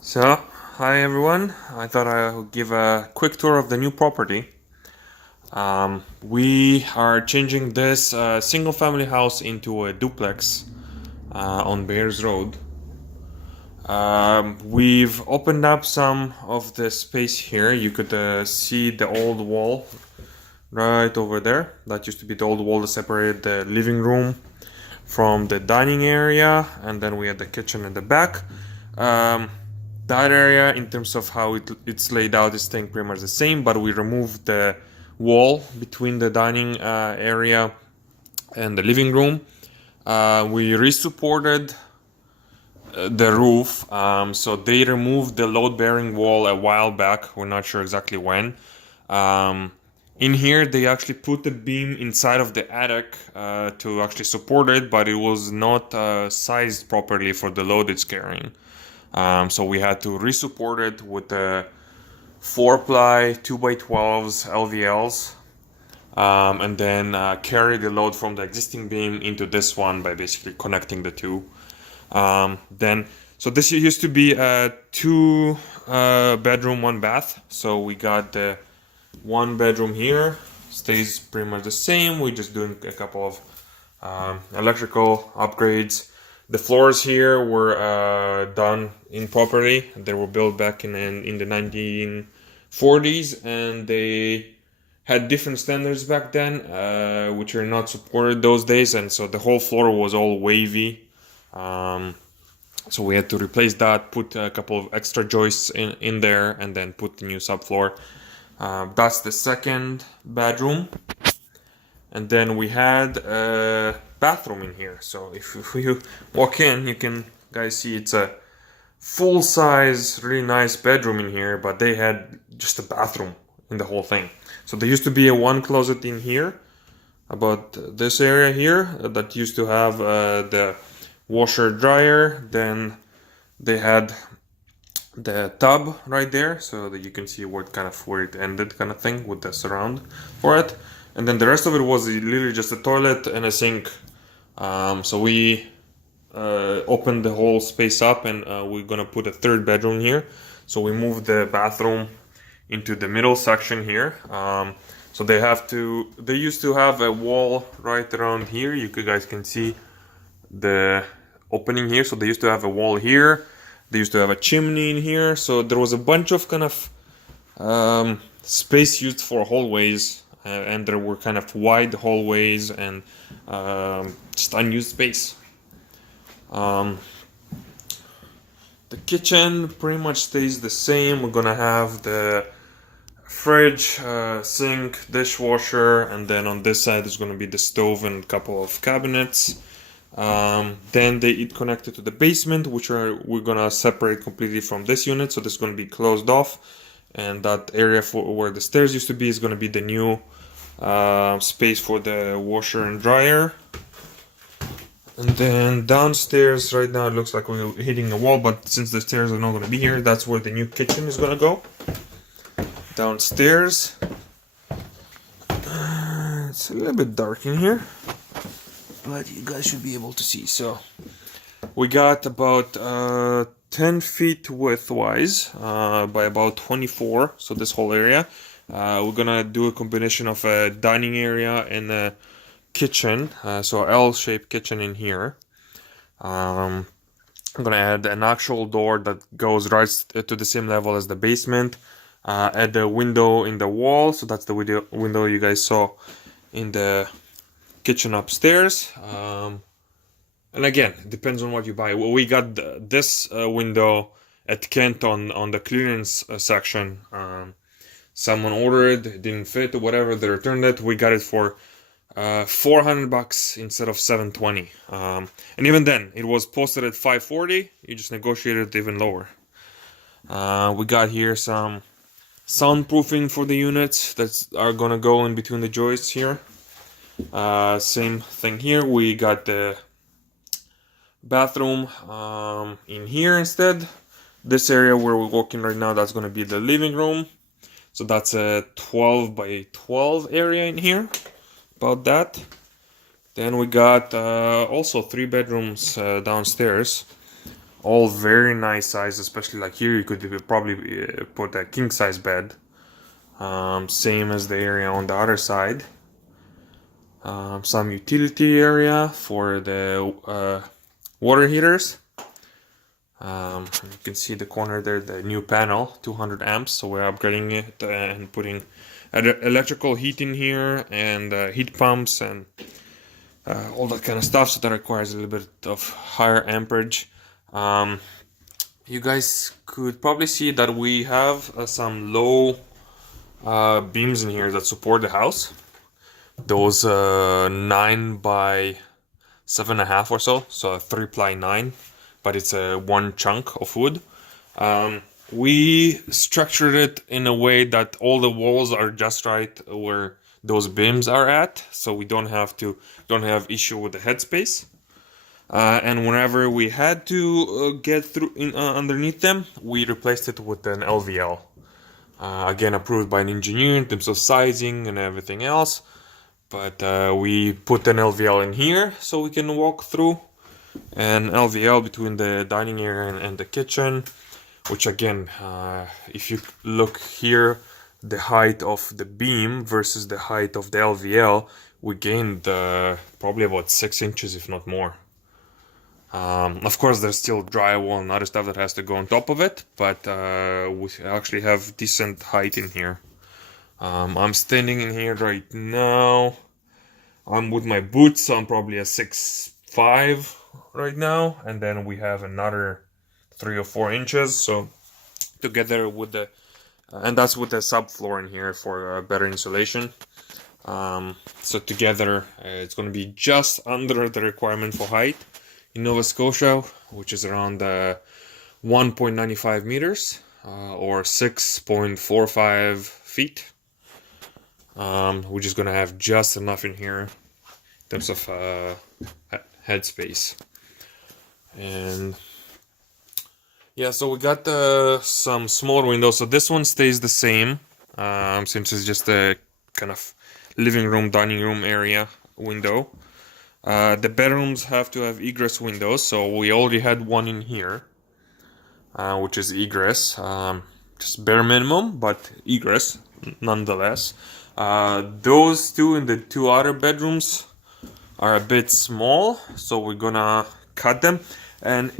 So, hi everyone. I thought I would give a quick tour of the new property. We are changing this single family house into a duplex on Bears Road. We've opened up some of the space here. You could see the old wall right over there. That used to be the old wall that separated the living room from the dining area, and then we had the kitchen in the back. That area, in terms of how it's laid out, is staying pretty much the same, but we removed the wall between the dining area and the living room. We resupported the roof, so they removed the load-bearing wall a while back. We're not sure exactly when. In here, they actually put the beam inside of the attic to actually support it, but it was not sized properly for the load it's carrying. So we had to resupport it with the 4-ply 2x12s LVLs, and then carry the load from the existing beam into this one by basically connecting the two. So this used to be a 2 bedroom, 1 bath. So we got the 1 bedroom here, stays pretty much the same. We're just doing a couple of electrical upgrades. The floors here were done improperly. They were built back in the 1940s, and they had different standards back then, which are not supported those days, and so the whole floor was all wavy. So we had to replace that, put a couple of extra joists in there, and then put the new subfloor. That's the 2nd bedroom. And then we had a bathroom in here. So if you walk in, you can guys see it's a full-size, really nice bedroom in here, but they had just a bathroom in the whole thing. So there used to be a 1 closet in here, about this area here, that used to have the washer dryer. Then they had the tub right there, so that you can see where it ended, kind of thing, with the surround for it. And then the rest of it was literally just a toilet and a sink. So we opened the whole space up, and we're gonna put a 3rd bedroom here. So we moved the bathroom into the middle section here. So they used to have a wall right around here. You guys can see the opening here. So they used to have a wall here. They used to have a chimney in here. So there was a bunch of kind of space used for hallways, and there were kind of wide hallways and just unused space. The kitchen pretty much stays the same. We're gonna have the fridge, sink, dishwasher, and then on this side is gonna be the stove and a couple of cabinets. Then it connected to the basement, which we're gonna separate completely from this unit. So this is gonna be closed off, and that area for where the stairs used to be is gonna be the new space for the washer and dryer. And then downstairs, right now it looks like we're hitting a wall, but since the stairs are not gonna be here, that's where the new kitchen is gonna go. Downstairs, it's a little bit dark in here, but you guys should be able to see. So we got about 10 feet widthwise by about 24, so this whole area. We're gonna do a combination of a dining area and a kitchen, so L-shaped kitchen in here. I'm gonna add an actual door that goes right to the same level as the basement. Add a window in the wall, so that's the window you guys saw in the kitchen upstairs. And again, it depends on what you buy. Well, we got this window at Kent on the clearance section. Someone ordered it, didn't fit or whatever, they returned it. We got it for $400 instead of $720. And even then, it was posted at $540. You just negotiated it even lower. We got here some soundproofing for the units that are gonna go in between the joists here. Same thing here. We got the bathroom in here instead. This area where we're walking right now, that's gonna be the living room. So that's a 12 by 12 area in here, about that. Then we got also 3 bedrooms downstairs. all very nice size, especially like here you could probably put a king size bed. Same as the area on the other side. Some utility area for the water heaters. You can see the corner there, the new panel, 200 amps. So we're upgrading it and putting electrical heat in here and heat pumps and all that kind of stuff. So that requires a little bit of higher amperage. You guys could probably see that we have some low beams in here that support the house. Those 9 by 7.5 or so, so a 3-ply 9, but it's a one chunk of wood. We structured it in a way that all the walls are just right where those beams are at, so we don't have issue with the headspace. And whenever we had to get through underneath them, we replaced it with an LVL. Again, approved by an engineer in terms of sizing and everything else. But we put an LVL in here so we can walk through. An LVL between the dining area and the kitchen. Which again, if you look here, the height of the beam versus the height of the LVL, we gained probably about 6 inches, if not more. Of course, there's still drywall and other stuff that has to go on top of it, but we actually have decent height in here. I'm standing in here right now. I'm with my boots, so I'm probably a 6'5" right now, and then we have another 3 or 4 inches. So together with the, and that's with the subfloor in here for better insulation. So together, it's going to be just under the requirement for height in Nova Scotia, which is around 1.95 meters or 6.45 feet. We're just gonna have just enough in here in terms of headspace. And yeah, so we got some smaller windows. So this one stays the same since it's just a kind of living room, dining room area window. The bedrooms have to have egress windows, so we already had one in here, which is egress, just bare minimum, but egress nonetheless. Those two in the 2 other bedrooms are a bit small, so we're gonna cut them. And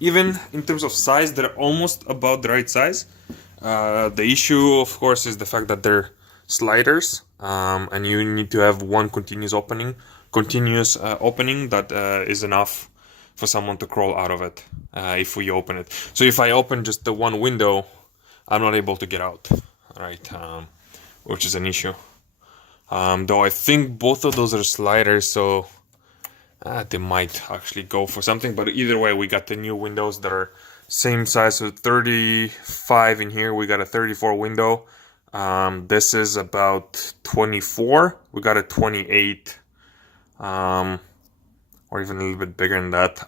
even in terms of size, they're almost about the right size. The issue, of course, is the fact that they're sliders, and you need to have one continuous opening that is enough for someone to crawl out of it if we open it. So if I open just the one window, I'm not able to get out, right? Which is an issue. Though I think both of those are sliders, so they might actually go for something. But either way, we got the new windows that are same size, so 35 in here. We got a 34 window. This is about 24. We got a 28, or even a little bit bigger than that.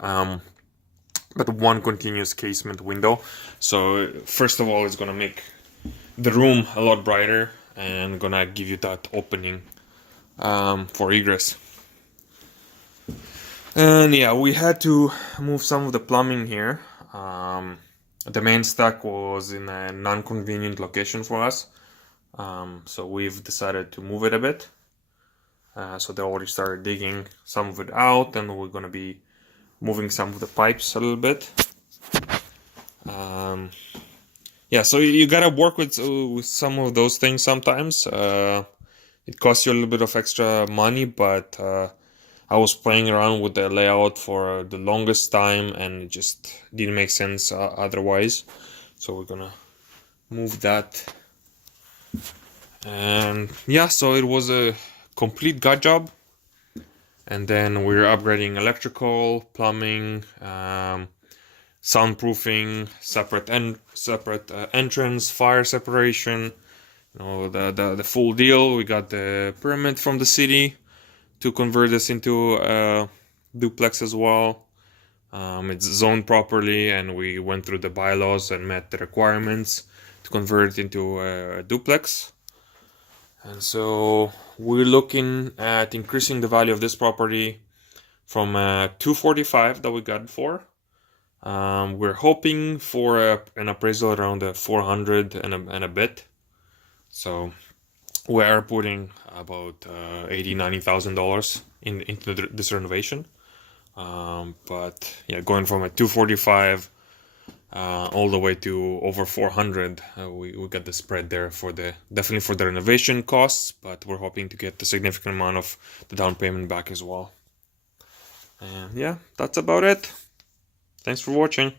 But one continuous casement window. So first of all, it's gonna make the room a lot brighter and gonna give you that opening for egress. And yeah, we had to move some of the plumbing here. The main stack was in a non-convenient location for us, so we've decided to move it a bit. So they already started digging some of it out, and we're gonna be moving some of the pipes a little bit. Yeah, so you gotta work with some of those things sometimes. It costs you a little bit of extra money, but I was playing around with the layout for the longest time, and it just didn't make sense otherwise. So we're gonna move that. And yeah, so it was a complete gut job. And then we're upgrading electrical, plumbing, soundproofing, separate entrance, fire separation, you know, the full deal. We got the permit from the city to convert this into a duplex as well. It's zoned properly, and we went through the bylaws and met the requirements to convert it into a duplex. And so we're looking at increasing the value of this property from 245 that we got it for We're hoping for an appraisal around 400 and a bit. So we are putting about $80,000-$90,000 into this renovation. But yeah, going from a 245 all the way to over 400, we got the spread there for definitely for the renovation costs, but we're hoping to get a significant amount of the down payment back as well. And yeah, that's about it. Thanks for watching.